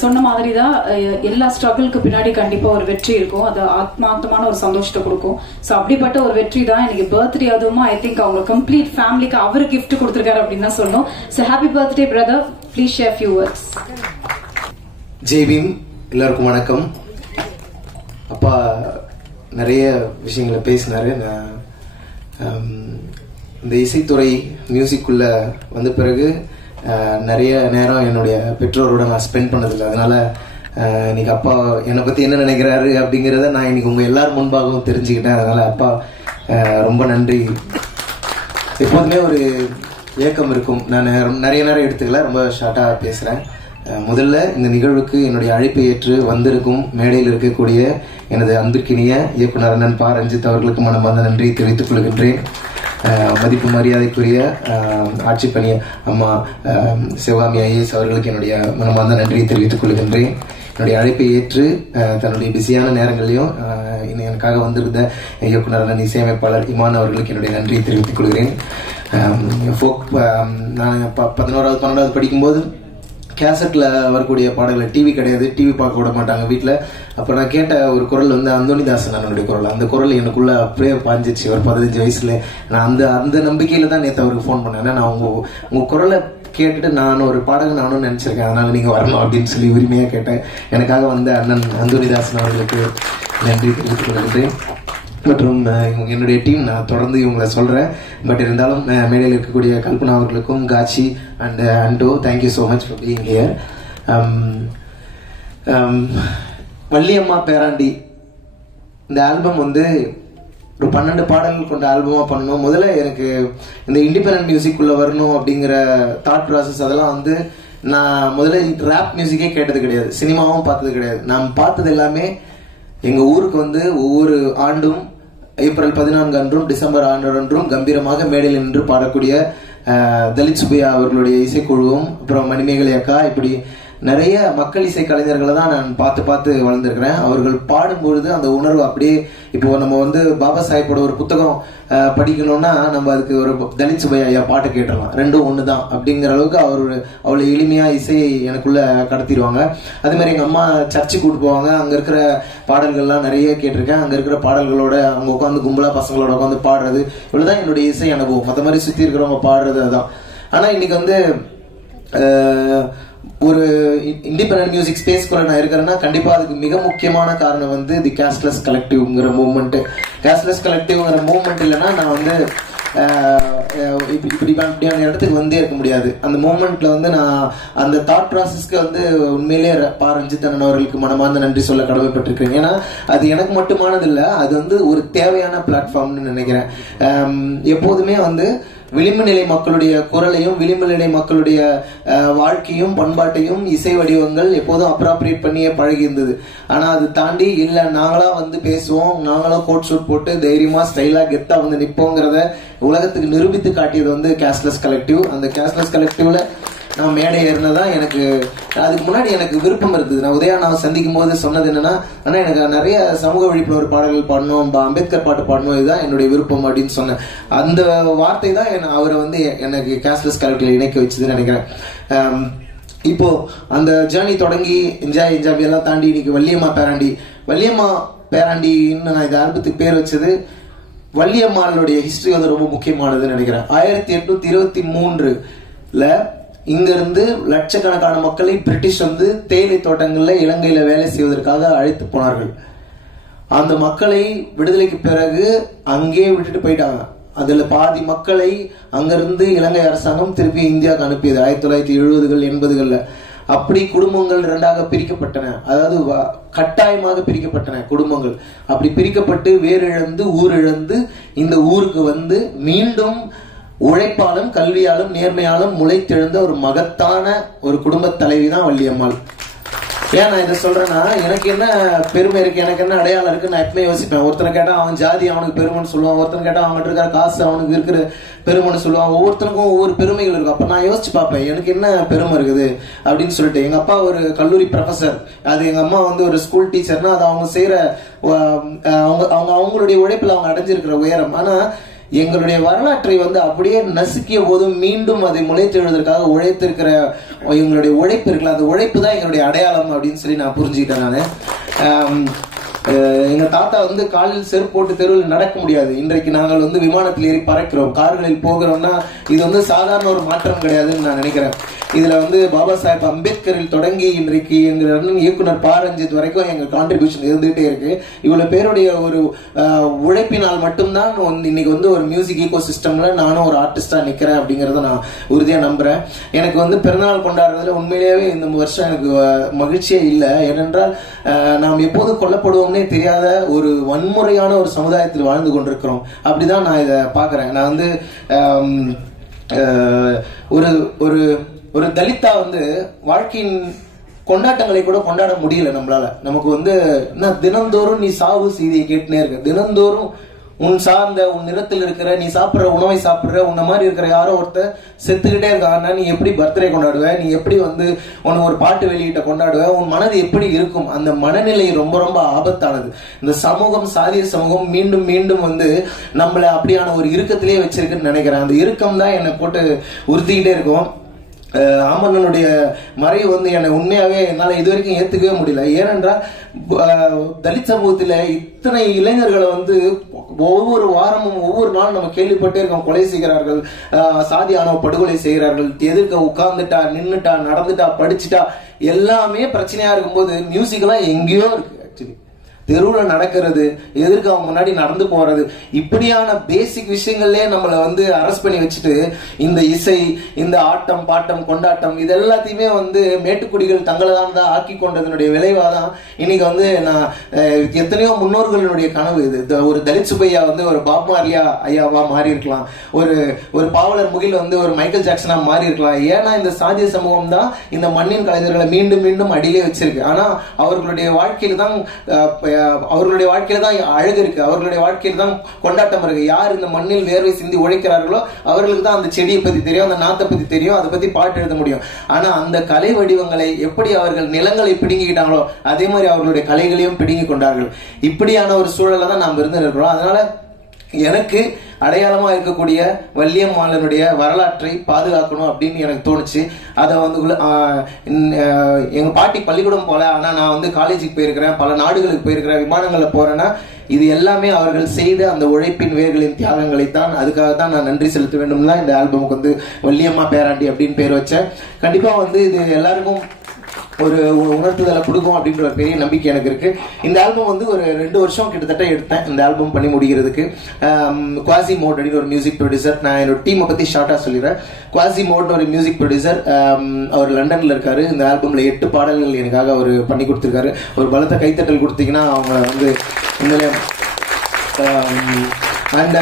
சொன்ன மாதிரி தான் எல்லா ஸ்ட்ரகிளுக்கு பின்னாடி கண்டிப்பா ஒரு வெற்றி இருக்கும். அது ஆத்மார்த்தமான ஒரு சந்தோஷத்தை கொடுக்கும். ஸோ அப்படிப்பட்ட ஒரு வெற்றி தான் இன்னைக்கு பர்த்டே. அதுவும் ஐ திங்க் அவங்க கம்ப்ளீட் ஃபேமிலிக்கு அவரு கிஃப்ட் கொடுத்திருக்காரு அப்படின்னு தான் சொல்லணும். So happy birthday brother, please share few words. Jai Bhim, எல்லாருக்கும் வணக்கம். அப்பா நிறைய விஷயங்களை பேசினாரு. நான் இந்த இசைத்துறை மியூசிக்குள்ள வந்த பிறகு நிறைய நேரம் என்னுடைய பெற்றோரோட நான் ஸ்பெண்ட் பண்ணதில்லை. அதனால இன்னைக்கு அப்பா என்னை பத்தி என்ன நினைக்கிறாரு அப்படிங்கிறத நான் இன்னைக்கு உங்க எல்லாரும் முன்பாகவும் தெரிஞ்சுக்கிட்டேன். அதனால அப்பா ரொம்ப நன்றி. எப்போதுமே ஒரு ஏக்கம் இருக்கும். நான் நிறைய நேரம் எடுத்துக்கல, ரொம்ப ஷார்ட்டா பேசுறேன். முதல்ல இந்த நிகழ்வுக்கு என்னுடைய அழைப்பை ஏற்று வந்திருக்கும் மேடையில் இருக்கக்கூடிய எனது அன்பிற்கினிய இயக்குனர் அண்ணன் பா ரஞ்சித் அவர்களுக்கு மனமார்ந்த நன்றி தெரிவித்துக் கொள்கின்றேன். மதிப்பு மரியாதைக்குரிய ஆட்சி பணிய அம்மா சிவகாமி ஐஏஎஸ் அவர்களுக்கு என்னுடைய மனமார்ந்த நன்றியை தெரிவித்துக் கொள்கின்றேன். என்னுடைய அழைப்பை ஏற்று தன்னுடைய பிஸியான நேரங்களிலும் எனக்காக வந்திருந்த இயக்குனர் அண்ணன் இசையமைப்பாளர் இமான் அவர்களுக்கு என்னுடைய நன்றியை தெரிவித்துக் கொள்கிறேன். நான் 11வது 12வது படிக்கும்போது கேசட்ல வரக்கூடிய பாடல்களை, டிவி கிடையாது, டிவி பார்க்க விட மாட்டாங்க வீட்டுல. அப்ப நான் கேட்ட ஒரு குரல் வந்து அந்தோனிதாசன் அண்ணனுடைய குரல். அந்த குரல் எனக்குள்ள அப்படியே பாஞ்சிச்சு ஒரு 15 வயசுல. நான் அந்த நம்பிக்கையில தான் நேற்று அவருக்கு ஃபோன் பண்ணேன். நான் உங்க குரலை கேட்டுட்டு நான் ஒரு பாடகன் நானும் நினைச்சிருக்கேன், அதனால நீங்க வரணும் அப்படின்னு சொல்லி உரிமையா கேட்டேன். எனக்காக வந்த அண்ணன் அந்தோனிதாசன் அவர்களுக்கு நன்றி தெரிவித்துக் கொள்கிறேன். மற்றும் என்னுடைய டீம், நான் தொடர்ந்து இவங்களை சொல்றேன். பட் இருந்தாலும் மேடையில் இருக்கக்கூடிய கல்பனா அவர்களுக்கும் காட்சி and Anto, thank you so much for being here. Valliyamma பேராண்டி இந்த ஆல்பம் வந்து ஒரு 12 பாடல்கள் கொண்ட ஆல்பமா பண்ணணும். முதல்ல எனக்கு இந்த இண்டிபெண்டன்ட் மியூசிக் உள்ள வரணும் அப்படிங்கிற தாட் ப்ராசஸ் அதெல்லாம் வந்து நான் முதல்ல ரேப் மியூசிக்கே கேட்டது கிடையாது, சினிமாவும் பார்த்தது கிடையாது. நான் பார்த்தது எல்லாமே எங்க ஊருக்கு வந்து ஒவ்வொரு ஆண்டும் ஏப்ரல் 14 அன்றும் டிசம்பர் 6 அன்றும் கம்பீரமாக மேடையில் நின்று பாடக்கூடிய தலித் சுப்பையா அவர்களுடைய இசைக்குழுவும் அப்புறம் மணிமேகலை அக்கா, இப்படி நிறைய மக்கள் இசை கலைஞர்களை தான் நான் பார்த்து வளர்ந்துருக்கிறேன். அவர்கள் பாடும்பொழுது அந்த உணர்வு அப்படியே, இப்போ நம்ம வந்து பாபா சாஹிப்போட ஒரு புத்தகம் படிக்கணும்னா நம்ம அதுக்கு ஒரு தலித் சுப்பையா பாட்டு கேட்டுடலாம், ரெண்டும் ஒண்ணுதான் அப்படிங்கிற அளவுக்கு அவ்வளவு எளிமையா இசையை எனக்குள்ள கடத்திடுவாங்க. அதே மாதிரி எங்க அம்மா சர்ச்சுக்கு கூட்டு போவாங்க, அங்க இருக்கிற பாடல்கள்லாம் நிறைய கேட்டிருக்கேன். அங்க இருக்கிற பாடல்களோட அவங்க உட்காந்து கும்பலா பசங்களோட உட்காந்து பாடுறது, இவ்வளவுதான் என்னுடைய இசை அனுபவம். மற்ற மாதிரி சுத்தி இருக்கிறவங்க பாடுறது அதான். ஆனா இன்னைக்கு வந்து ஒரு இண்டிபெண்டன்ட் மியூசிக் ஸ்பேஸ்க்குள்ள நான் இருக்கிறேன்னா கண்டிப்பா அதுக்கு மிக முக்கியமான காரணம் வந்து தி கேஷ்லெஸ் கலெக்டிவ்ங்கிற மூவ்மெண்ட். கேஷ்லெஸ் கலெக்டிவ்ங்கிற மூவ்மெண்ட் இல்லைன்னா நான் வந்து இப்படியான இடத்துக்கு வந்தே இருக்க முடியாது. அந்த மூமெண்ட்ல வந்து நான் அந்த தாட் ப்ராசஸ்க்கு வந்து உண்மையிலேயே பா ரஞ்சித் அண்ணன் அவர்களுக்கு மனமார்ந்த நன்றி சொல்ல கடமைப்பட்டிருக்கேன். ஏன்னா அது எனக்கு மட்டுமானது இல்லை, அது வந்து ஒரு தேவையான பிளாட்ஃபார்ம்னு நினைக்கிறேன். எப்போதுமே வந்து விளிம்பு நிலை மக்களுடைய குரலையும் விளிம்பு நிலை மக்களுடைய வாழ்க்கையும் பண்பாட்டையும் இசை வடிவங்கள் எப்போதும் அப்ராப்ரியேட் பண்ணியே பழகி இருந்தது. ஆனா அது தாண்டி இல்ல, நாங்களா வந்து பேசுவோம், நாங்களா கோட் ஷூட் போட்டு தைரியமா ஸ்டைலா கெத்தா வந்து நிப்போங்கிறத உலகத்துக்கு நிரூபித்து காட்டியது வந்து கேஷ்லெஸ் கலெக்டிவ். அந்த கேஷ்லெஸ் கலெக்டிவ்ல நான் மேடை ஏறினதான் எனக்கு, அதுக்கு முன்னாடி எனக்கு விருப்பம் இருந்தது. நான் உதயானாவை சந்திக்கும் போது சொன்னது என்னன்னா, ஆனா எனக்கு நிறைய சமூக விழிப்புணர்வு பாடல்கள் பாடணும், அம்பேத்கர் பாட்டு பாடணும், இதுதான் என்னுடைய விருப்பம் அப்படின்னு சொன்னேன். அந்த வார்த்தை தான் அவரை வந்து எனக்கு கேஷ்லெஸ் கலெக்டிவ் இணைக்க வச்சதுன்னு நினைக்கிறேன். இப்போ அந்த ஜேர்னி தொடங்கி என்ஜாய் எல்லாம் தாண்டி இன்னைக்கு வள்ளியம்மா பேராண்டின்னு நான் இந்த ஆல்பத்துக்கு பேர் வச்சது. வள்ளியம்மாளுடைய ஹிஸ்டரி வந்து ரொம்ப முக்கியமானதுன்னு நினைக்கிறேன். 1823 இங்க இருந்து லட்சக்கணக்கான மக்களை பிரிட்டிஷ் வந்து தேயிலை தோட்டங்கள்ல இலங்கையில வேலை செய்வதற்காக அழைத்து போனார்கள். அந்த மக்களை விடுதலைக்கு பிறகு அங்கே விட்டுட்டு போயிட்டாங்க. அதுல பாதி மக்களை அங்கிருந்து இலங்கை அரசாங்கம் திருப்பி இந்தியாவுக்கு அனுப்பியது 1970கள் 80கள்ல. அப்படி குடும்பங்கள் 2ஆக பிரிக்கப்பட்டன, அதாவது கட்டாயமாக பிரிக்கப்பட்டன குடும்பங்கள். அப்படி பிரிக்கப்பட்டு வேறு இழந்து ஊர் இழந்து இந்த ஊருக்கு வந்து மீண்டும் உழைப்பாலும் கல்வியாலும் நேர்மையாலும் முளைத்தெழுந்த ஒரு மகத்தான ஒரு குடும்ப தலைவி தான் வள்ளியம்மாள். ஏன் நான் இதை சொல்றேன்னா, எனக்கு என்ன பெருமை இருக்கு, எனக்கு என்ன அடையாளம் இருக்கு நான் எப்பவுமே யோசிப்பேன். ஒருத்தனை கேட்டா அவன் ஜாதி அவனுக்கு பெருமைன்னு சொல்லுவான், ஒருத்தனை கேட்டா அவன்கிட்ட இருக்கிற காசு அவனுக்கு இருக்கிற பெருமைன்னு சொல்லுவான். ஒவ்வொருத்தருக்கும் ஒவ்வொரு பெருமைகள் இருக்கும். அப்ப நான் யோசிச்சு பார்ப்பேன் எனக்கு என்ன பெருமை இருக்குது அப்படின்னு சொல்லிட்டு. எங்க அப்பா ஒரு கல்லூரி ப்ரொஃபசர், அது எங்க அம்மா வந்து ஒரு ஸ்கூல் டீச்சர்னா அது அவங்க செய்யற அவங்களுடைய உழைப்புல அவங்க அடைஞ்சிருக்கிற உயரம். ஆனா எங்களுடைய வரலாற்றை வந்து அப்படியே நசுக்கிய போதும் மீண்டும் அதை முளைத்தெழுவதற்காக உழைத்திருக்கிற எங்களுடைய உழைப்பு இருக்குல்ல, அந்த உழைப்பு தான் எங்களுடைய அடையாளம் அப்படின்னு சொல்லி நான் புரிஞ்சுக்கிட்டேன். நான் எங்க தாத்தா வந்து காலில் செருப்பு போட்டு தெருவில் நடக்க முடியாது. இன்றைக்கு நாங்கள் வந்து விமானத்தில் ஏறி பறக்கிறோம், கார்களில் போகிறோம்னா இது வந்து சாதாரண ஒரு மாற்றம் கிடையாதுன்னு நான் நினைக்கிறேன். இதுல வந்து பாபா சாஹேப் அம்பேத்கரில் தொடங்கி இன்றைக்கு எங்க இயக்குனர் பா ரஞ்சித் வரைக்கும் எங்க கான்ட்ரிபியூஷன் இருந்துகிட்டே இருக்கு. இவ்வளவு பேருடைய ஒரு உழைப்பினால் மட்டும்தான் இன்னைக்கு வந்து ஒரு மியூசிக் ஈகோ சிஸ்டம்ல நானும் ஒரு ஆர்டிஸ்டா நிக்கிறேன் அப்படிங்கறத நான் உறுதியா நம்புறேன். எனக்கு வந்து பிறந்தநாள் கொண்டாடுறதுல உண்மையிலேயே இந்த வருஷம் எனக்கு மகிழ்ச்சியே இல்லை. ஏனென்றால் நாம் எப்போது கொல்லப்படுவோம் தெரியாத ஒரு வன்முறையான ஒரு சமுதாயத்தில் வாழ்ந்து கொண்டிருக்கிறோம். அப்படிதான் நான் இதை பாக்குறேன். நான் வந்து ஒரு ஒரு ஒரு தலித்தா வந்து வாழ்க்கையின் கொண்டாட்டங்களை கூட கொண்டாட முடியல நம்மளால. நமக்கு வந்து என்ன தினந்தோறும் நீ சாவு செய்தியை கேட்டுனே இருக்க, தினந்தோறும் உன் சார்ந்த உன் நிறத்தில் இருக்கிற நீ சாப்பிடுற உணவை சாப்பிடுற உன்ன மாதிரி இருக்கிற யாரோ ஒருத்தர் செத்துக்கிட்டே இருக்காங்கன்னா நீ எப்படி பர்த்டே கொண்டாடுவ, நீ எப்படி வந்து உனக்கு ஒரு பாட்டு வெளியிட்ட கொண்டாடுவ, உன் மனது எப்படி இருக்கும்? அந்த மனநிலை ரொம்ப ரொம்ப ஆபத்தானது. இந்த சமூகம், சாதிய சமூகம் மீண்டும் மீண்டும் வந்து நம்மள அப்படியான ஒரு இறுக்கத்திலேயே வச்சிருக்குன்னு நினைக்கிறேன். அந்த இறுக்கம் தான் என்னை போட்டு உறுத்திக்கிட்டே இருக்கும். ஆமன்னனுடைய மறைவு வந்து என்னை உண்மையாவே என்னால இது வரைக்கும் ஏத்துக்கவே முடியல. ஏனென்றால் தலித் சமூகத்துல இத்தனை இளைஞர்களை வந்து ஒவ்வொரு வாரமும் ஒவ்வொரு நாளும் நம்ம கேள்விப்பட்டே இருக்கோம். கொலை செய்கிறார்கள், சாதி ஆணவ படுகொலை செய்கிறார்கள், எதிர்க்க உட்கார்ந்துட்டா, நின்னுட்டா, நடந்துட்டா, படிச்சுட்டா, எல்லாமே பிரச்சனையா இருக்கும்போது மியூசிக்லாம் எங்கேயோ இருக்கு. ஆக்சுவலி தெருவில் நடக்கிறது, எதிர்க்க அவங்க முன்னாடி நடந்து போறது, இப்படியான பேசிக் விஷயங்கள்லயே நம்மளை வந்து அரெஸ்ட் பண்ணி வச்சுட்டு இந்த இசை, இந்த ஆட்டம் பாட்டம் கொண்டாட்டம் இது எல்லாத்தையுமே வந்து மேட்டுக்குடிகள் தங்களதான் தான் ஆக்கி கொண்டதனுடைய விளைவாதான் இன்னைக்கு வந்து நான் எத்தனையோ முன்னோர்களுடைய கனவு இது. ஒரு தலித் சுப்பையா வந்து ஒரு பாப் மார்லியா ஐயாவா மாறி இருக்கலாம், ஒரு பாவலர் முகில் வந்து ஒரு மைக்கேல் ஜாக்சனா மாறி இருக்கலாம். ஏன்னா இந்த சாதிய சமூகம் தான் இந்த மண்ணின் கலைஞர்களை மீண்டும் மீண்டும் அடியிலே வச்சிருக்கு. ஆனா அவர்களுடைய வாழ்க்கையில தான் அழகு இருக்கு, அவர்களுடைய வாழ்க்கையில தான் கொண்டாட்டம் இருக்கு. யார் இந்த மண்ணில் வேர்வை சிந்தி உழைக்கிறார்களோ அவர்களுக்கு தான் அந்த செடியை பத்தி தெரியும், அந்த நாத்தை பத்தி தெரியும், அதை பத்தி பாட்டு எழுத முடியும். ஆனா அந்த கலை வடிவங்களை எப்படி அவர்கள் நிலங்களை பிடுங்கிக்கிட்டாங்களோ அதே மாதிரி அவர்களுடைய கலைகளையும் பிடுங்கி கொண்டார்கள். இப்படியான ஒரு சூழல தான் நாம் இருந்து இருக்கிறோம். அதனால எனக்கு அடையாளமா இருக்கக்கூடிய வள்ளியம்மாளனுடைய வரலாற்றை பாதுகாக்கணும் அப்படின்னு எனக்கு தோணுச்சு. அதை வந்து எங்க பாட்டி பள்ளிக்கூடம் போல, ஆனா நான் வந்து காலேஜுக்கு போயிருக்கிறேன், பல நாடுகளுக்கு போயிருக்கிறேன், விமானங்கள்ல போறேன்னா இது எல்லாமே அவர்கள் செய்த அந்த உழைப்பின் வேர்களின் தியாகங்களை தான். அதுக்காக தான் நான் நன்றி செலுத்த வேண்டும் தான் இந்த ஆல்பமுக்கு வந்து வள்ளியம்மா பேராண்டி அப்படின்னு பேர் வச்சேன். கண்டிப்பா வந்து இது எல்லாருக்கும் ஒரு உணர்த்துதலை கொடுக்கும் அப்படின்ற ஒரு பெரிய நம்பிக்கை எனக்கு இருக்கு. இந்த ஆல்பம் வந்து ஒரு 2 வருஷம் கிட்டத்தட்ட எடுத்தேன் இந்த ஆல்பம் பண்ணி முடிக்கிறதுக்கு. குவாசி மோட் அப்படின்னு ஒரு மியூசிக் ப்ரொடியூசர், நான் என்னோட டீமை பத்தி ஷார்ட்டா சொல்லிடுறேன். குவாசி மோட் ஒரு மியூசிக் ப்ரொடியூசர், அவர் லண்டன்ல இருக்காரு. இந்த ஆல்பம்ல 8 பாடல்கள் எனக்காக அவர் பண்ணி கொடுத்திருக்காரு. ஒரு பலத்த கைத்தட்டல் கொடுத்தீங்கன்னா அவங்க வந்து உண்மையிலே அண்ட்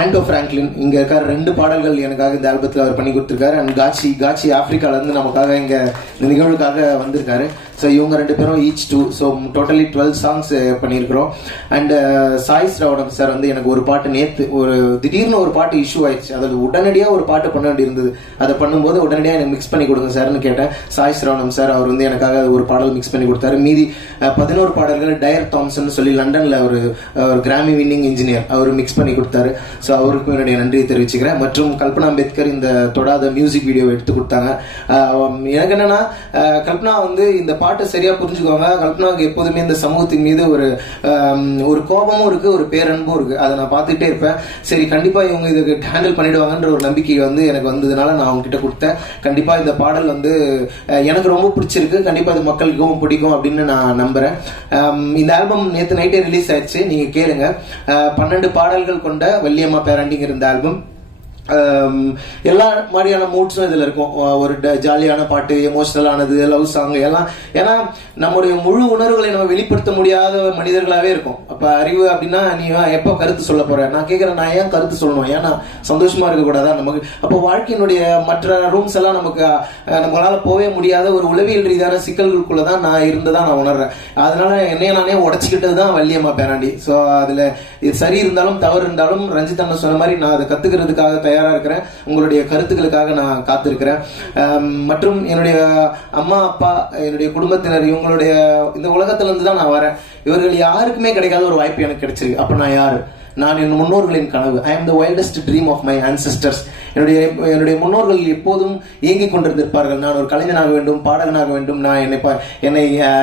ஆண்டோ பிராங்க்லின் இங்க இருக்காரு. 2 பாடல்கள் எனக்காக இந்த ஆல்பத்தில் அவர் பண்ணி கொடுத்திருக்காரு. அண்ட் காட்சி ஆப்பிரிக்கால இருந்து நமக்காக இங்க இந்த நிகழ்வுக்காக வந்திருக்காரு. ஸோ இவங்க 2 பேரும் ஈச் 2, ஸோ டோட்டலி 12 சாங்ஸ் பண்ணியிருக்கிறோம். அண்ட் சாய் ஸ்ரவணம் சார் வந்து எனக்கு ஒரு பாட்டு நேற்று திடீர்னு ஒரு பாட்டு இஷ்யூ ஆயிடுச்சு, அதில் உடனடியாக ஒரு பாட்டு பண்ண வேண்டி இருந்தது. அதை பண்ணும்போது உடனடியாக எனக்கு மிக்ஸ் பண்ணி கொடுங்க சார்னு கேட்டேன். சாய் ஸ்ரவணம் சார் அவர் வந்து எனக்காக ஒரு பாடல் மிக்ஸ் பண்ணி கொடுத்தாரு. மீதி 11 பாடல்கள் டயர் தாம்சன் சொல்லி லண்டன்ல ஒரு கிராமி வின்னிங் இன்ஜினியர் அவர் மிக்ஸ் பண்ணி கொடுத்தாரு. ஸோ அவருக்கும் என்னுடைய நன்றியை தெரிவிச்சுக்கிறேன். மற்றும் கல்பனா அம்பேத்கர் இந்த தொடாத மியூசிக் வீடியோ எடுத்து கொடுத்தாங்க. எனக்கு என்னன்னா கல்பனா வந்து இந்த பாட்டை சரியா புரிஞ்சுக்கோங்க. கல்பனாவுக்கு எப்போதுமே இந்த சமூகத்தின் மீது ஒரு கோபமும் இருக்கு, ஒரு பேரன்பும் இருக்கு. அதை நான் பார்த்துட்டே இருப்பேன். சரி கண்டிப்பா இவங்க இதுக்கு ஹேண்டில் பண்ணிடுவாங்கன்ற ஒரு நம்பிக்கை வந்து எனக்கு வந்ததுனால நான் அவங்க கிட்ட கொடுத்தேன். கண்டிப்பா இந்த பாடல் வந்து எனக்கு ரொம்ப பிடிச்சிருக்கு, கண்டிப்பா இது மக்களுக்கும் பிடிக்கும் அப்படின்னு நான் நம்புறேன். இந்த ஆல்பம் நேற்று நைட்டே ரிலீஸ் ஆயிடுச்சு, நீங்க கேளுங்க. 12 பாடல்கள் கொண்ட வள்ளியம்மா பேராண்டிங்கிற இந்த ஆல்பம் எல்லா மாதிரியான மூட்ஸும் இதுல இருக்கும். ஒரு ஜாலியான பாட்டு, எமோஷனலானது, லவ் சாங் எல்லாம். ஏன்னா நம்முடைய முழு உணர்வுகளை நம்ம வெளிப்படுத்த முடியாத மனிதர்களாவே இருக்கும். அப்ப அறிவு அப்படின்னா நீ எப்ப கருத்து சொல்ல போற, நான் கேட்கிறேன், நான் ஏன் கருத்து சொல்லணும், ஏன்னா சந்தோஷமா இருக்க கூடாதா நமக்கு? அப்போ வாழ்க்கையினுடைய மற்ற ரூம்ஸ் எல்லாம் நம்மளால போவே முடியாத ஒரு உளவியல் ரீதியான சிக்கல்களுக்குள்ளதான் நான் இருந்ததா நான் உணர்றேன். அதனால என்னைய நானே உடச்சிக்கிட்டது தான் வள்ளியம்மா பேராண்டி. சோ அதுல இது சரி இருந்தாலும் தவறு இருந்தாலும் ரஞ்சித் அண்ணன் சொன்ன மாதிரி நான் அதை கத்துக்கிறதுக்காக தயாரா இருக்கிறேன். உங்களுடைய கருத்துக்களுக்காக நான் காத்திருக்கிறேன். மற்றும் என்னுடைய அம்மா அப்பா, என்னுடைய குடும்பத்தினர், இவங்களுடைய இந்த உலகத்துல இருந்து தான் நான் வரேன். இவர்கள் யாருக்குமே கிடைக்காத ஒரு வாய்ப்பு எனக்கு கிடைச்சிருக்கு. அப்ப நான் யாரு? நான் என் முன்னோர்களின் கனவு. I am the wildest dream of my ancestors. என்னுடைய முன்னோர்கள் எப்போதும் இயங்கிக் கொண்டிருந்திருப்பார்கள். நான் ஒரு கலைஞனாக வேண்டும், பாடகனாக வேண்டும், நான்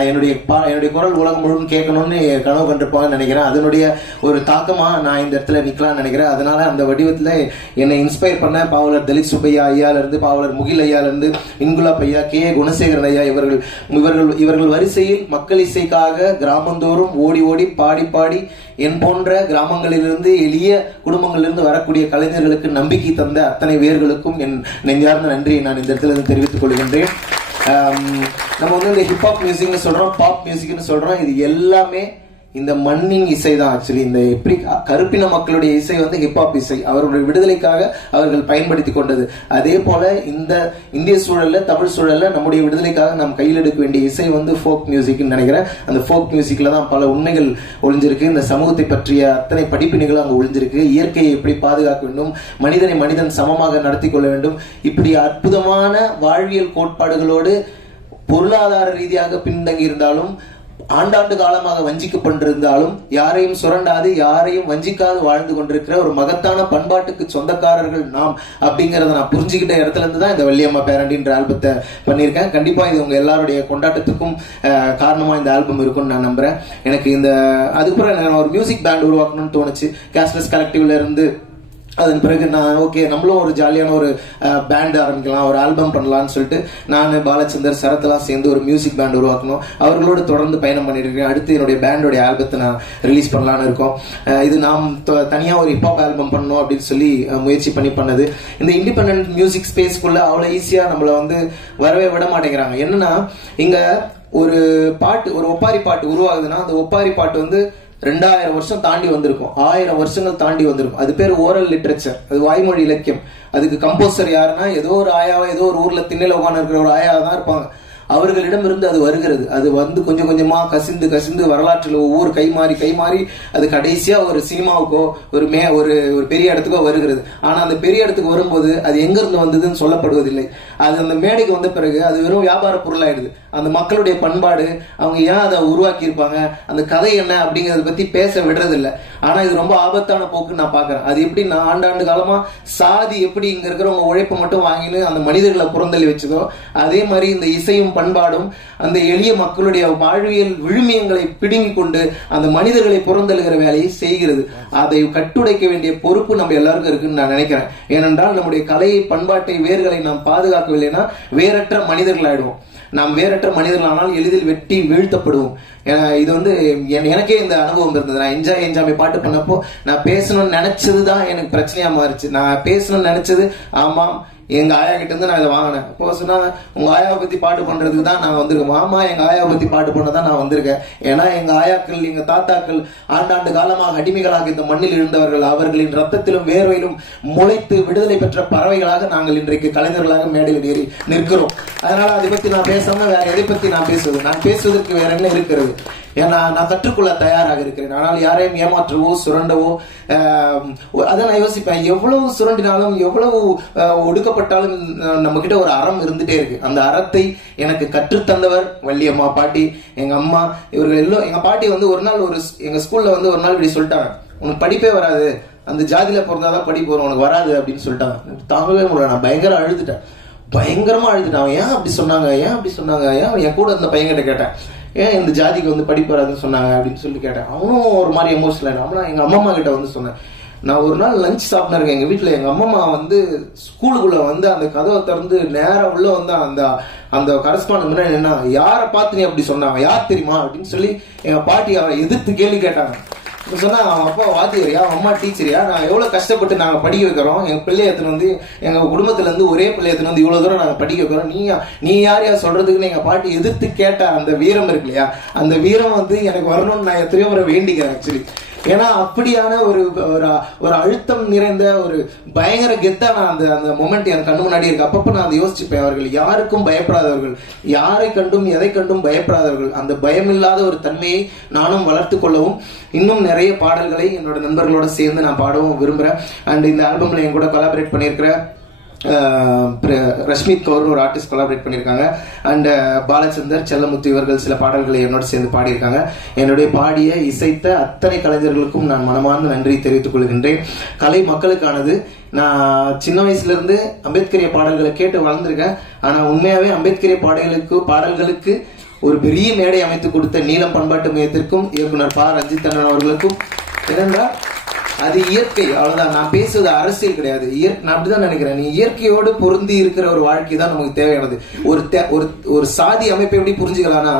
என்னுடைய குரல் உலகம் முழுவதும் கேட்கணும்னு கனவு கண்டிருப்பாங்கன்னு நினைக்கிறேன். அதனுடைய ஒரு தாக்கமா நான் இந்த இடத்துல நிக்கலாம்னு நினைக்கிறேன். அதனால அந்த வடிவத்துல என்னை இன்ஸ்பயர் பண்ண பாவலர் தலித் சுப்பையா ஐயால இருந்து, பாவலர் முகில் ஐயால இருந்து, இன்குலாப் ஐயா, கே குணசேகரன் ஐயா, இவர்கள் வரிசையில் மக்கள் இசைக்காக கிராமந்தோறும் ஓடி ஓடி பாடி பாடி என் போன்ற கிராமங்களிலிருந்து எளிய குடும்பங்களிலிருந்து வரக்கூடிய கலைஞர்களுக்கு நம்பிக்கை தந்த அத்தனை பேர்களுக்கும் என் நெஞ்சார்ந்த நன்றியை நான் இந்த இடத்துல தெரிவித்துக் கொள்கின்றேன். நம்ம வந்து இந்த ஹிப்ஹாப் மியூசிக்னு சொல்றோம், பாப் மியூசிக்னு சொல்றோம், இது எல்லாமே இந்த மண்ணின் இசை தான். ஆக்சுவலி இந்த எப்படி கருப்பின மக்களுடைய இசை வந்து ஹிப்ஹாப் இசை, அவர்களுடைய விடுதலைக்காக அவர்கள் பயன்படுத்தி கொண்டது. அதே போல இந்த இந்திய சூழல்ல, தமிழ் சூழல்ல நம்முடைய விடுதலைக்காக நாம் கையில் எடுக்க வேண்டிய இசை வந்து ஃபோக் மியூசிக்னு நினைக்கிறேன். அந்த ஃபோக் மியூசிக்ல தான் பல உண்மைகள் ஒளிஞ்சிருக்கு. இந்த சமூகத்தை பற்றிய அத்தனை படிப்பினைகளும் அங்கு ஒளிஞ்சிருக்கு. இயற்கையை எப்படி பாதுகாக்க வேண்டும், மனிதனை மனிதன் சமமாக நடத்தி கொள்ள வேண்டும், இப்படி அற்புதமான வாழ்வியல் கோட்பாடுகளோடு பொருளாதார ரீதியாக பின்தங்கி இருந்தாலும், ஆண்டாண்டு காலமாக வஞ்சிக்கப்பட்டிருந்தாலும், யாரையும் சுரண்டாது யாரையும் வஞ்சிக்காது வாழ்ந்து கொண்டிருக்கிற ஒரு மகத்தான பண்பாட்டுக்கு சொந்தக்காரர்கள் நாம் அப்படிங்கறத நான் புரிஞ்சுக்கிட்ட இடத்துல இருந்து தான் இந்த வள்ளியம்மா பேரண்டின்ற ஆல்பத்தை பண்ணியிருக்கேன். கண்டிப்பா இது உங்க எல்லாருடைய கொண்டாட்டத்துக்கும் காரணமா இந்த ஆல்பம் இருக்கும்னு நான் நம்புறேன். எனக்கு அதுக்கப்புறம் ஒரு மியூசிக் பேண்ட் உருவாக்கணும்னு தோணுச்சு. கேஷ்லெஸ் கலெக்டிவ்ல இருந்து அதன் பிறகு நான் ஓகே நம்மளும் ஒரு ஜாலியான ஒரு பேண்ட் ஆரம்பிக்கலாம், ஒரு ஆல்பம் பண்ணலாம்னு சொல்லிட்டு நான் பாலச்சந்தர் சரத்லாம் சேர்ந்து ஒரு மியூசிக் பேண்ட் உருவாக்கணும். அவர்களோடு தொடர்ந்து பயணம் பண்ணிட்டு இருக்கேன். அடுத்து என்னுடைய பேண்டோடைய ஆல்பத்தை நான் ரிலீஸ் பண்ணலான்னு இருக்கோம். இது நாம் தனியா ஒரு ஹிப்ஹாப் ஆல்பம் பண்ணணும் அப்படின்னு சொல்லி முயற்சி பண்ணது. இந்த இண்டிபெண்டன்ட் மியூசிக் ஸ்பேஸ்க்குள்ள அவ்வளவு ஈஸியா நம்மள வந்து வரவே விட மாட்டேங்கிறாங்க. என்னன்னா இங்க ஒரு பாட்டு, ஒரு ஒப்பாரி பாட்டு உருவாகுதுன்னா அந்த ஒப்பாரி பாட்டு வந்து 2000 வருஷம் தாண்டி வந்திருக்கும், 1000 வருஷங்கள் தாண்டி வந்திருக்கும். அது பேர் ஓரல் லிட்ரேச்சர், அது வாய்மொழி இலக்கியம். அதுக்கு கம்போசர் யாருன்னா ஏதோ ஒரு ஆயாவா, ஏதோ ஒரு ஊர்ல திண்ணையில உட்கார்ந்து இருக்கிற ஒரு ஆயாவா தான் இருப்பாங்க. அவர்களிடம் இருந்து அது வருகிறது. அது வந்து கொஞ்சம் கொஞ்சமா கசிந்து வரலாற்றில் ஒவ்வொரு கை மாறி அது கடைசியா ஒரு சினிமாவுக்கோ ஒரு பெரிய இடத்துக்கோ வருகிறது. ஆனா அந்த பெரிய இடத்துக்கு வரும்போது அது எங்க இருந்து வந்ததுன்னு சொல்லப்படுவதில்லை. அது அந்த மேடைக்கு வந்த பிறகு அது வெறும் வியாபார பொருளாயிடுது. அந்த மக்களுடைய பண்பாடு, அவங்க ஏன் அதை உருவாக்கி இருப்பாங்க, அந்த கதை என்ன அப்படிங்கறத பத்தி பேச விடுறது இல்லை. ஆனா இது ரொம்ப ஆபத்தான போக்குன்னு நான் பாக்குறேன். அது எப்படி நான் ஆண்டாண்டு காலமா சாதி எப்படி இங்க இருக்கிறவங்க உழைப்பை மட்டும் வாங்கின்னு அந்த மனிதர்களை புறந்தள்ளி வச்சதோ, அதே மாதிரி இந்த இசையும் பண்பாடும் அந்த எளிய மக்களுடைய வாழ்வியல் விழுமியங்களை பிடுங்கி கொண்டு அந்த மனிதர்களை புறந்தள்ளுகிற வேலையை செய்கிறது. அதை கட்டுடைக்க வேண்டிய பொறுப்பு நம்ம எல்லாருக்கும் இருக்குன்னு நான் நினைக்கிறேன். ஏனென்றால் நம்முடைய கலையை, பண்பாட்டை, வேர்களை நாம் பாதுகாக்கவில்லைன்னா வேறற்ற மனிதர்கள் ஆயிடுவோம். நாம் வேறற்ற மனிதர்களானால் எளிதில் வெட்டி வீழ்த்தப்படுவோம். இது வந்து எனக்கே இந்த அனுபவம் இருந்தது. நான் என்ஜாய் பாட்டு பண்ணப்போ நான் பேசணும்னு நினைச்சதுதான் எனக்கு பிரச்சனையா மாறிச்சு. நான் பேசணும்னு நினைச்சது, ஆமாம் எங்க ஆயா கிட்ட இருந்து நான் இதை வாங்கினேன். இப்போ சொன்னா உங்க ஆயாவை பத்தி பாட்டு பண்றதுக்கு தான் நான் வந்திருக்கேன். ஆமா, எங்க ஆயாவை பத்தி பாட்டு பண்ணதான் நான் வந்திருக்கேன். ஏன்னா எங்க ஆயாக்கள், எங்க தாத்தாக்கள் ஆண்டாண்டு காலமாக அடிமைகளாக இந்த மண்ணில் இருந்தவர்கள். அவர்களின் ரத்தத்திலும் வேர்வையிலும் முளைத்து விடுதலை பெற்ற பறவைகளாக நாங்கள் இன்றைக்கு கலைஞர்களாக மேடையில் ஏறி நிற்கிறோம். அதனால அதை பத்தி நான் பேசாம வேற எதை பத்தி நான் பேசுவது? நான் பேசுவதற்கு வேற என்ன இருக்கிறது? ஏன்னா நான் கற்றுக்கொள்ள தயாராக இருக்கிறேன். ஆனால் யாரையும் ஏமாற்றவோ சுரண்டவோ அதை நான் யோசிப்பேன். எவ்வளவு சுரண்டினாலும், எவ்வளவு ஒடுக்கப்பட்டாலும் நம்ம கிட்ட ஒரு அறம் இருந்துட்டே இருக்கு. அந்த அறத்தை எனக்கு கற்றுத்தந்தவர் வள்ளியம்மா, பாட்டி, எங்க அம்மா, இவர்கள் எல்லாம். எங்க பாட்டி வந்து ஒரு நாள் எங்க ஸ்கூல்ல வந்து ஒரு நாள் இப்படி சொல்லிட்டாங்க, உனக்கு படிப்பே வராது, அந்த ஜாதியில பிறந்தாதான் படிப்பு வரும், உனக்கு வராது அப்படின்னு சொல்லிட்டாங்க. தாங்கவே முடியல. நான் பயங்கரமா அழுதுட்டேன். ஏன் அப்படி சொன்னாங்க, ஏன் என் கூட அந்த பையன்கிட்ட கேட்டேன், ஏன் இந்த ஜாதிக்கு வந்து படிப்பு வராதுன்னு சொன்னாங்க அப்படின்னு சொல்லி கேட்டேன். அவனும் ஒரு மாதிரி எமோஷனல் ஆயிடும். எங்க அம்மா கிட்ட வந்து சொன்னேன், நான் ஒரு நாள் லஞ்ச் சாப்பிட்டு இருக்கேன் எங்க வீட்டுல. எங்க அம்மா வந்து ஸ்கூலுக்குள்ள வந்து அந்த கதவை திறந்து நேரம் உள்ள வந்து அந்த கரஸ்பாண்ட் முன்னாடி என்ன, யாரை பார்த்து நீ அப்படி சொன்னாங்க, யார் தெரியுமா அப்படின்னு சொல்லி எங்க பாட்டி அவரை எதிர்த்து கேள்வி கேட்டாங்க. சொன்னா, அவன் அப்பா வாத்தியாரியா, அம்மா டீச்சரியா, நான் எவ்வளவு கஷ்டப்பட்டு நாங்க படிக்க வைக்கிறோம், எங்க பிள்ளைய எத்தனை வந்து எங்க குடும்பத்துல இருந்து ஒரே பிள்ளைய எத்தனை வந்து இவ்வளவு தூரம் நாங்க படிக்க வைக்கிறோம், நீ யாரையா சொல்றதுக்குன்னு எங்க பாட்டி எதிர்த்து கேட்ட அந்த வீரம் இருக்கு இல்லையா, அந்த வீரம் வந்து எனக்கு வரணும்னு நான் எத்தனையோ முறை வேண்டிக்கிறேன் ஆக்சுவலி. ஏன்னா அப்படியான ஒரு அழுத்தம் நிறைந்த ஒரு பயங்கர கெத்தான அந்த மொமெண்ட் என் கண்ணு முன்னாடி இருக்கு. அப்பப்ப நான் அதை யோசிச்சுப்பேன். அவர்கள் யாருக்கும் பயப்படாதவர்கள், யாரை கண்டும் எதை கண்டும் பயப்படாதவர்கள். அந்த பயமில்லாத ஒரு தன்மையை நானும் வளர்த்து கொள்ளவும், இன்னும் நிறைய பாடல்களை என்னோட நண்பர்களோட சேர்ந்து நான் பாடவும் விரும்புறேன். அண்ட் இந்த ஆல்பம்ல என் கூட கொலாபரேட் பண்ணியிருக்கிற ரஷ்மித் கவுர் ஒரு ஆர்டிஸ்ட் கொலாபரேட் பண்ணியிருக்காங்க. அண்ட் பாலச்சந்தர், செல்லமுத்து இவர்கள் சில பாடல்களை என்னோட சேர்ந்து பாடியிருக்காங்க. என்னுடைய பாடிய இசைத்த அத்தனை கலைஞர்களுக்கும் நான் மனமார்ந்த நன்றி தெரிவித்துக் கொள்கின்றேன். கலை மக்களுக்கானது. நான் சின்ன வயசுல இருந்து அம்பேத்கரிய பாடல்களை கேட்டு வளர்ந்துருக்கேன். ஆனா உண்மையாவே அம்பேத்கரிய பாடல்களுக்கு ஒரு பெரிய மேடை அமைத்து கொடுத்த நீலம் பண்பாட்டு மையத்திற்கும் இயக்குனர் ப. ரஞ்சித் அண்ணன் அவர்களுக்கும் என்னன்னா அது இயற்கை, அவ்வளவுதான். நான் பேசுவது அரசியல் கிடையாது. நான் அப்படிதான் நினைக்கிறேன். நீ இயற்கையோடு பொருந்தி இருக்கிற ஒரு வாழ்க்கை தான் நமக்கு தேவையானது. ஒரு சாதி அமைப்பை எப்படி புரிஞ்சுக்கலாம்னா,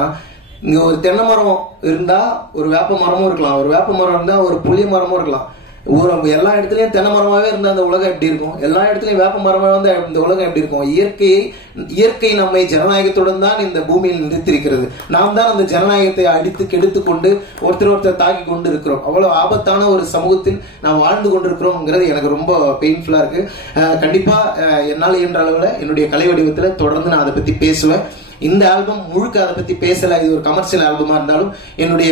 இங்க ஒரு தென்னை மரம் இருந்தா ஒரு வேப்ப மரமும் இருக்கலாம், ஒரு வேப்ப மரம் இருந்தா ஒரு புளிய மரமும் இருக்கலாம். எல்லா இடத்துலயும் தென்னை மரமாவே இருந்தா அந்த உலகம் எப்படி இருக்கும்? எல்லா இடத்துலயும் வேப்ப மரமா வந்து இந்த உலகம் எப்படி இருக்கும்? இயற்கை நம்மை ஜனநாயகத்துடன் தான் இந்த பூமியில் நிறுத்திருக்கிறது. நாம் தான் அந்த ஜனநாயகத்தை அடித்து கெடுத்து கொண்டு ஒருத்தர் தாக்கி கொண்டு இருக்கிறோம். அவ்வளவு ஆபத்தான ஒரு சமூகத்தில் நாம் வாழ்ந்து கொண்டிருக்கிறோம்ங்கிறது எனக்கு ரொம்ப பெயின்ஃபுல்லா இருக்கு. கண்டிப்பா என்னால் இயன்ற அளவுல என்னுடைய கலை வடிவத்துல தொடர்ந்து நான் அதை பத்தி பேசுவேன். இந்த ஆல்பம் முழுக்க அதை பத்தி பேசல, இது ஒரு கமர்ஷியல் ஆல்பமா இருந்தாலும் என்னுடைய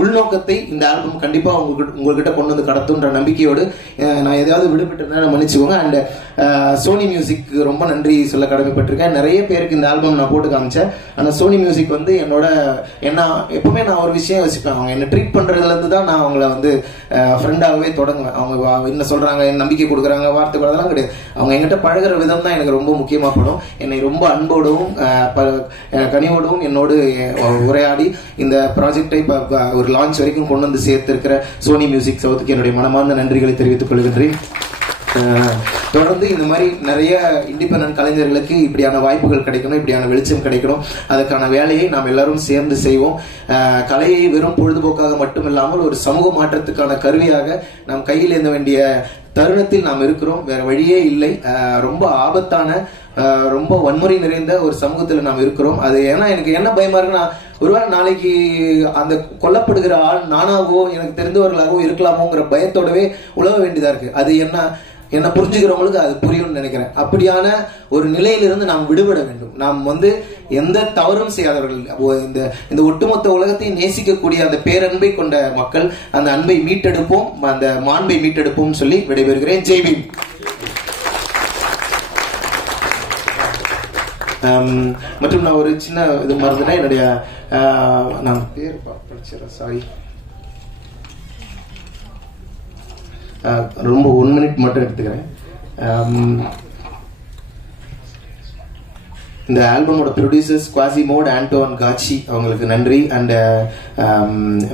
உள்நோக்கத்தை இந்த ஆல்பம் கண்டிப்பா உங்ககிட்ட கொண்டு வந்து கடத்துன்ற நம்பிக்கையோடு நான் எதாவது விடுபட்டு மன்னிச்சுக்கோங்க. அண்ட் சோனி மியூசிக் ரொம்ப நன்றி சொல்ல கடமைப்பட்டிருக்கேன். நிறைய பேருக்கு இந்த ஆல்பம் நான் போட்டு காமிச்சேன். ஆனா சோனி மியூசிக் வந்து என்ன எப்பவுமே நான் ஒரு விஷயம் யோசிப்பேன், அவங்க என்ன ட்ரீட் பண்றதுல இருந்து தான் நான் அவங்கள வந்து ஃப்ரெண்டாகவே தொடங்குவேன். அவங்க என்ன சொல்றாங்க, என்ன நம்பிக்கை கொடுக்குறாங்க, வார்த்தை அதெல்லாம் கிடையாது. அவங்க என்கிட்ட பழகிற விதம் தான் எனக்கு ரொம்ப முக்கியமா படும். என்னை ரொம்ப அன்போடவும் கனிவோடவும் என்னோடு உரையாடி இந்த ப்ராஜெக்டை ஒரு லான்ச் வரைக்கும் கொண்டு வந்து சேர்த்திருக்கிற சோனி மியூசிக் சவுத்துக்கு என்னுடைய மனமார்ந்த நன்றிகளை தெரிவித்துக் கொள்கின்றேன். தொடர்ந்து இந்த மாதிரி நிறைய இண்டிபெண்டன்ட் கலைஞர்களுக்கு இப்படியான வாய்ப்புகள் கிடைக்கணும், இப்படியான வெளிச்சம் கிடைக்கணும். அதுக்கான வேலையை நாம் எல்லாரும் சேர்ந்து செய்வோம். கலையை வெறும் பொழுதுபோக்காக மட்டுமில்லாமல் ஒரு சமூக மாற்றத்துக்கான கருவியாக நாம் கையில் ஏந்த வேண்டிய தருணத்தில் நாம் இருக்கிறோம். வேற வழியே இல்லை. ரொம்ப ஆபத்தான, ரொம்ப வன்முறை நிறைந்த ஒரு சமூகத்துல நாம் இருக்கிறோம். அது ஏன்னா எனக்கு என்ன பயமா இருக்குன்னா, ஒருவேளை நாளைக்கு அந்த கொல்லப்படுகிற ஆள் நானாகவோ எனக்கு தெரிந்தவர்களாகவோ இருக்கலாமோங்கிற பயத்தோடவே உழவ வேண்டியதா இருக்கு. அது என்ன புரிஞ்சுக்கிறவங்களுக்கு அது புரியும்னு நினைக்கிறேன். அப்படியான ஒரு நிலையிலிருந்து நாம் விடுபட வேண்டும். நாம் வந்து எந்த தவறும் செய்யாதவர்கள், இந்த ஒட்டுமொத்த உலகத்தை நேசிக்கக்கூடிய அந்த பேரன்பை கொண்ட மக்கள். அந்த அன்பை மீட்டெடுப்போம், அந்த மாண்பை மீட்டெடுப்போம் சொல்லி விடைபெறுகிறேன். ஜெய் பீம். மற்றும் நான் ஒரு சின்ன இது மறந்துட்டேன். என்னுடைய நான் பேர் படிச்சிடறேன், சாரி. ரொம்ப 1 மினிட் மட்டும் எடுத்துக்கிறேன். இந்த ஆல்பமோட ப்ரொடியூசர்ஸ் குவாசிமோட், ஆண்டோன் காச்சி, அவங்களுக்கு நன்றி. அண்ட்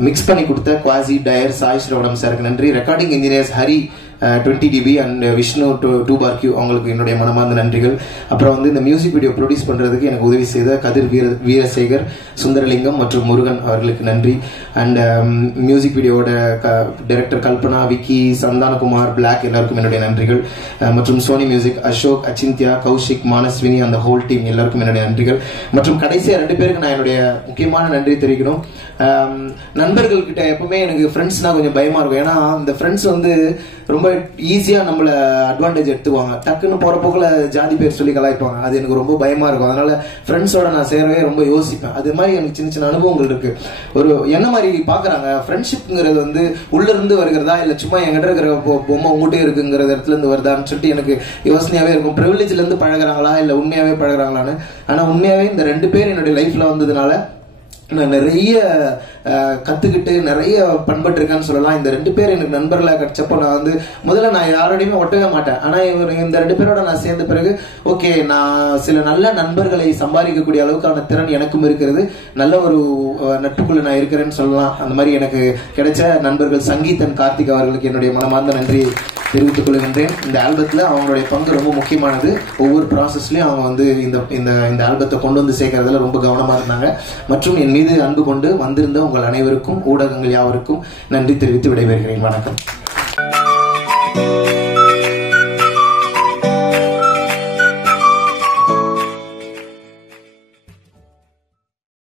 மிக்ஸ் பண்ணி கொடுத்த குவாசி டயர் சாய் ஸ்ரவணம் சாருக்கு நன்றி. Recording engineers Hari 20 dB and Vishnu 2BQ, அவங்களுக்கு என்னுடைய மனமார்ந்த நன்றிகள். அப்புறம் வந்து இந்த மியூசிக் வீடியோ ப்ரொடியூஸ் பண்றதுக்கு எனக்கு உதவி செய்த கதிர் வீரசேகர், சுந்தரலிங்கம் மற்றும் முருகன் அவர்களுக்கு நன்றி. அண்ட் மியூசிக் வீடியோட டைரக்டர் கல்பனா, விக்கி, சந்தானகுமார், பிளாக் எல்லாருக்கும் என்னுடைய நன்றிகள். மற்றும் சோனி மியூசிக் அசோக், அச்சிந்தியா, கௌஷிக், மானஸ்வினி, அந்த ஹோல் டீம் எல்லாருக்கும் என்னுடைய நன்றிகள். மற்றும் கடைசியா 2 பேருக்கு நான் என்னுடைய முக்கியமான நன்றி தெரிவிக்கணும். நண்பர்கள் கிட்ட எப்பவுமே எனக்கு ஃப்ரெண்ட்ஸ்னா கொஞ்சம் பயமா இருக்கும். ஏன்னா இந்த ஃப்ரெண்ட்ஸ் வந்து ரொம்ப ஈஸியா நம்மள அட்வான்டேஜ் எடுத்துவாங்க. டக்குன்னு போற போக்குல ஜாதி பேர் சொல்லி கலாய்ப்பாங்க. அது எனக்கு ரொம்ப பயமா இருக்கும். அதனால ஃப்ரெண்ட்ஸோட நான் சேரவே ரொம்ப யோசிப்பேன். அது மாதிரி எனக்கு சின்ன சின்ன அனுபவங்கள் இருக்கு. ஒரு என்ன மாதிரி பாக்குறாங்க, ஃப்ரெண்ட்ஷிப்ங்கிறது வந்து உள்ள இருந்து வருகிறதா இல்ல சும்மா என்கிட்ட இருக்கிற பொம்மை உங்ககிட்டே இருக்குங்கிற இடத்துல இருந்து வருதான்னு சொல்லிட்டு எனக்கு யோசனையாவே இருக்கும். ப்ரிவிலேஜ்ல இருந்து பழகுறாங்களா இல்ல உண்மையாவே பழகுறாங்களான்னு. ஆனா உண்மையாவே இந்த 2 பேர் என்னுடைய லைஃப்ல வந்ததுனால நான் நிறைய கத்துக்கிட்டு நிறைய பண்பட்டிருக்கேன்னு சொல்லலாம். இந்த 2 பேர் எனக்கு நண்பர்களா கிடைச்சப்போ நான் வந்து முதல்ல நான் யாரோடையுமே ஒட்டவே மாட்டேன். ஆனா இந்த 2 பேரோட நான் சேர்ந்த பிறகு ஓகே, நான் சில நல்ல நண்பர்களை சம்பாதிக்கக்கூடிய அளவுக்கான திறன் எனக்கும் இருக்கிறது. நல்ல ஒரு நட்புக்குள்ள நான் இருக்கிறேன்னு சொல்லலாம். அந்த மாதிரி எனக்கு கிடைச்ச நண்பர்கள் சங்கீதன், கார்த்திக் அவர்களுக்கு என்னுடைய மனமார்ந்த நன்றி தெரிவித்துக் கொள்கின்றேன். இந்த ஆல்பத்துல அவங்களுடைய பங்கு ரொம்ப முக்கியமானது. ஒவ்வொரு ப்ராசஸ்லயும் அவங்க வந்து இந்த ஆல்பத்தை கொண்டு வந்து சேர்க்கறதுல ரொம்ப கவனமா இருந்தாங்க. மற்றும் என் மீது அன்பு கொண்டு வந்திருந்த உங்கள் அனைவருக்கும், ஊடகங்கள் யாவருக்கும் நன்றி தெரிவித்து விடைபெறுகிறேன். வணக்கம்.